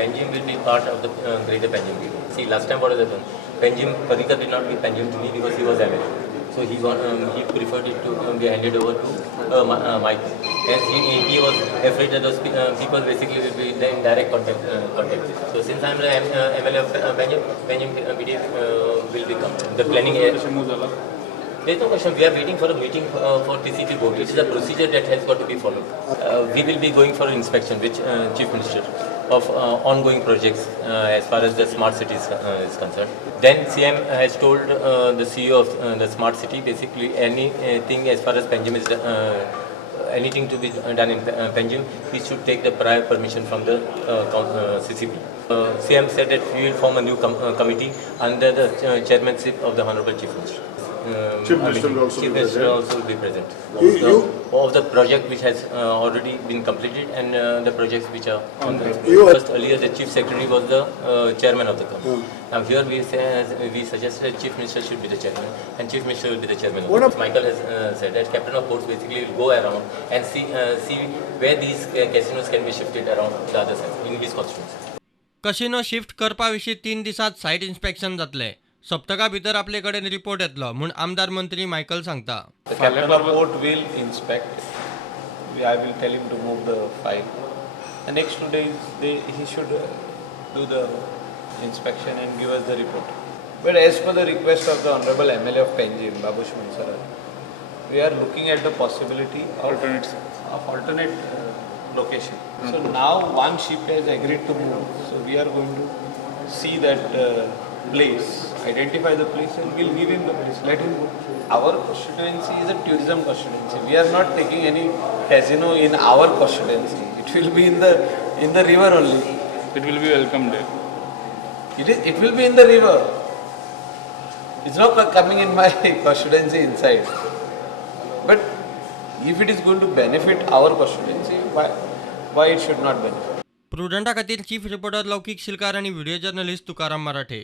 Panjim will be part of the Greater Panaji PDA. See, last time what has happened? Panjim, Parikar did not give Panjim to me because he was MLA. So he preferred it to be handed over to Michael. As he was afraid that those people basically will be in direct contact. So since I am the MLA of Panjim PDA will become the planning area. There is no question. We are waiting for a meeting for TCP board. It is a procedure that has got to be followed. We will be going for an inspection with Chief Minister of ongoing projects as far as the smart city is concerned. Then CM has told the CEO of the smart city basically anything as far as Panjim is anything to be done in Panjim, we should take the prior permission from the CCP. CM said that we will form a new committee under the chairmanship of the Honorable Chief Minister. Chief Minister will also be present. Of the project which has already been completed and the projects which are on the first earlier the Chief Secretary was the chairman of the committee. Now here we suggested that Chief Minister should be the chairman and Chief Minister will be the chairman. Michael has said that Captain of Ports basically will go around and see where these casinos can be shifted around the other side in his constituency. Casino shift करपाविशीं 3 दिसात सायट inspection जातलें. सप्तका भितर आपले कडेन report येतलो म्हूण आमदार मंत्री मायकल सांगता. The Captain of Port will inspect. I will tell him to move the file. The next 2 days he should do the inspection and give us the report. But as per the request of the Honorable MLA of Panaji Babush Monserrate, we are looking at the possibility of alternate location. So now one ship has agreed to move. So we are going to see that place, identify the place and we'll give him the place, let him go. Our constituency is a tourism constituency. We are not taking any casino in our constituency. It will be in the river only. It will be welcomed there. It will be in the river. It's not coming in my constituency inside. But if it is going to benefit our constituency, why it should not benefit? प्रुडंटा खातीर chief reporter लौकीक शिलकार आनी video journalist Tukaram मराठे.